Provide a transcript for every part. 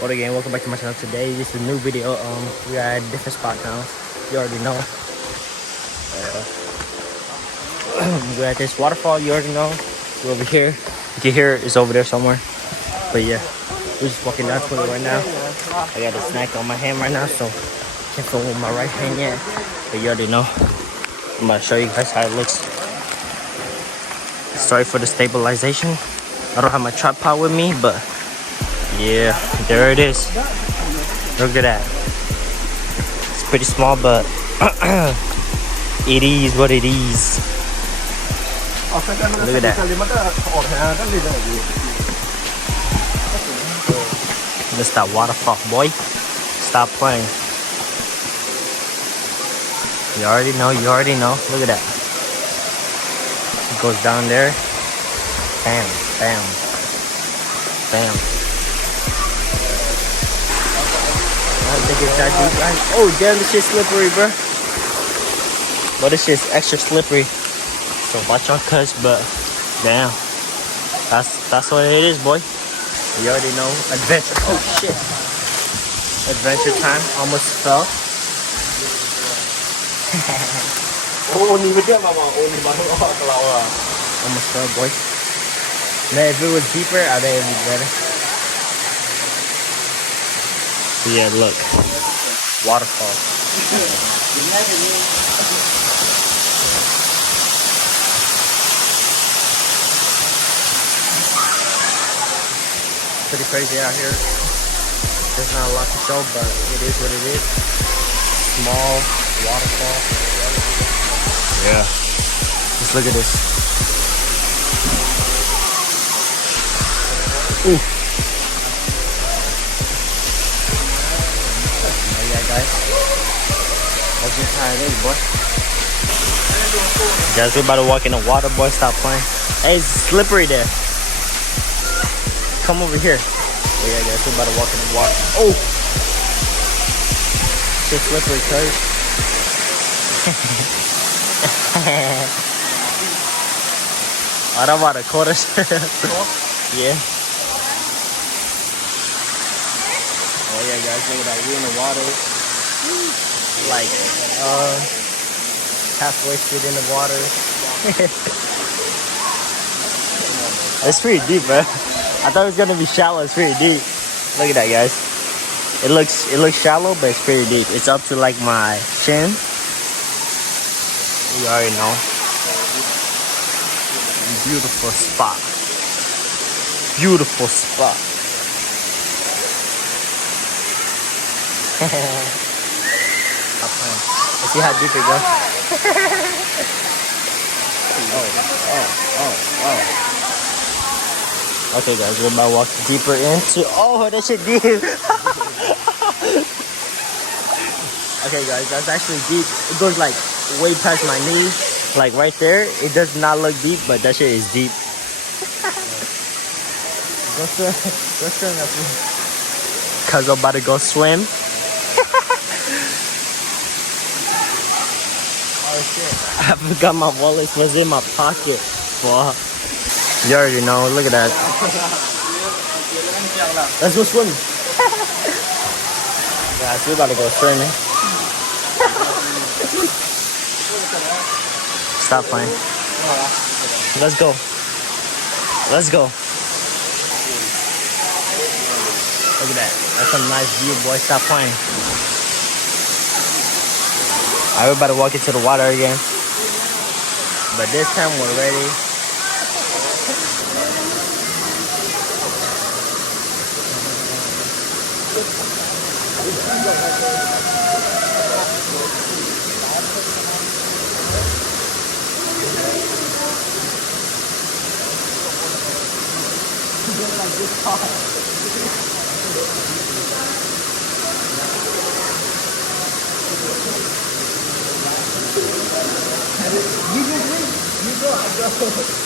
What again? Welcome back to my channel. Today this is a new video. We are at a different spot now. You already know. We're at this waterfall. You already know. We're over here. You can hear it's over there somewhere. But yeah, we're just walking down to it right now. I got a snack on my hand right now, so can't film with my right hand yet. But you already know. I'm about to show you guys how it looks. Sorry for the stabilization. I don't have my tripod with me, but yeah, there it is. Look at that. It's pretty small, but it is what it is. Look at that. That's that waterfall, boy. Stop playing. You already know, you already know. Look at that. It goes down there. Bam, bam, bam. I don't think it's that deep, right? Oh, damn, this shit's slippery, bro. But this shit's extra slippery. So watch your cuts, but damn. That's what it is, boy. You already know. Adventure. Oh, shit. Adventure time. Almost fell. Almost fell, boy. Now, if it was deeper, I think it would be better. So yeah, look. Waterfall. Pretty crazy out here. There's not a lot to show, but it is what it is. Small waterfall. Yeah. Just look at this. Ooh. Oh yeah, guys. That's just how it is, boy. Guys, we're about to walk in the water, boy. Stop playing. Hey, it's slippery there. Come over here. Oh yeah, guys, we're about to walk in the water. Oh! Shit's slippery, cuz. Ahora about a quarter. Yeah. Oh yeah, guys, look at that. We're in the water. Like, halfway straight in the water. It's pretty deep, bro. I thought it was gonna be shallow. It's pretty deep. Look at that, guys. It looks shallow, but it's pretty deep. It's up to like my chin. You already know. Beautiful spot. Beautiful spot. Let's see how deep it goes. Oh. Okay, guys, we're about to walk deeper into. Oh, that shit deep. Okay, guys, that's actually deep. It goes like way past my knees, like right there. It does not look deep, but that shit is deep. Go swim, cause I'm about to go swim. Oh shit! I forgot my wallet was in my pocket. Fuck. You already know. Look at that. Let's go swimming. Guys, we're about to go swimming. Stop playing. Let's go. Let's go. Look at that. That's a nice view, boy. Stop playing. Alright, we're about to walk into the water again. But this time we're ready. You go, I go.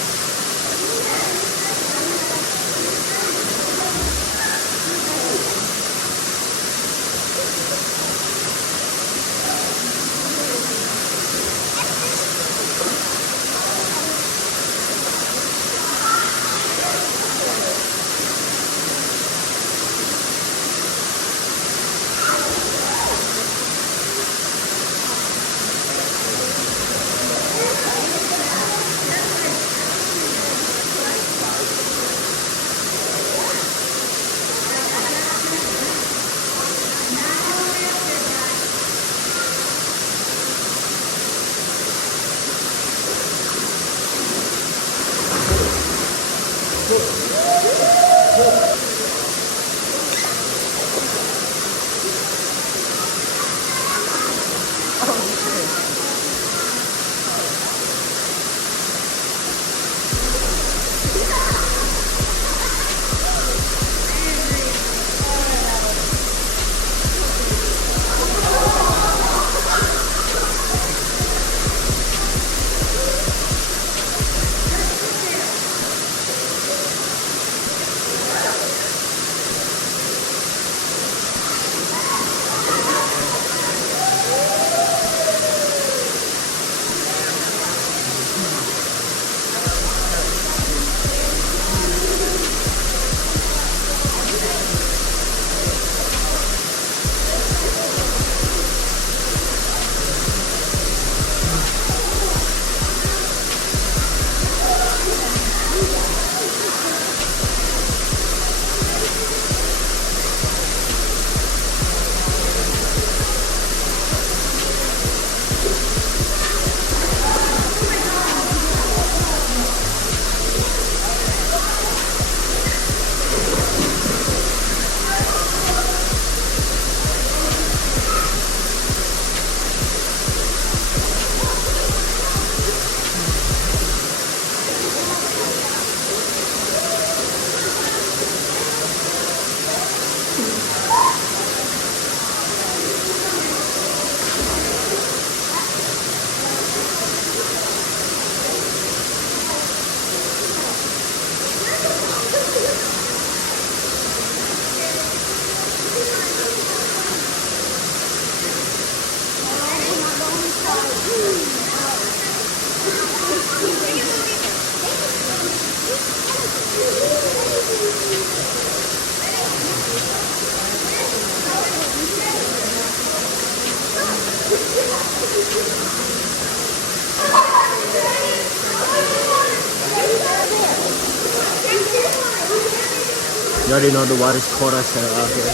already know the water's cold as hell out here.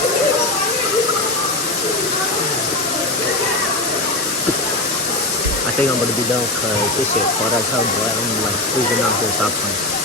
I think I'm gonna be done because this shit cold as hell, boy. I'm like freezing out here. Stop playing.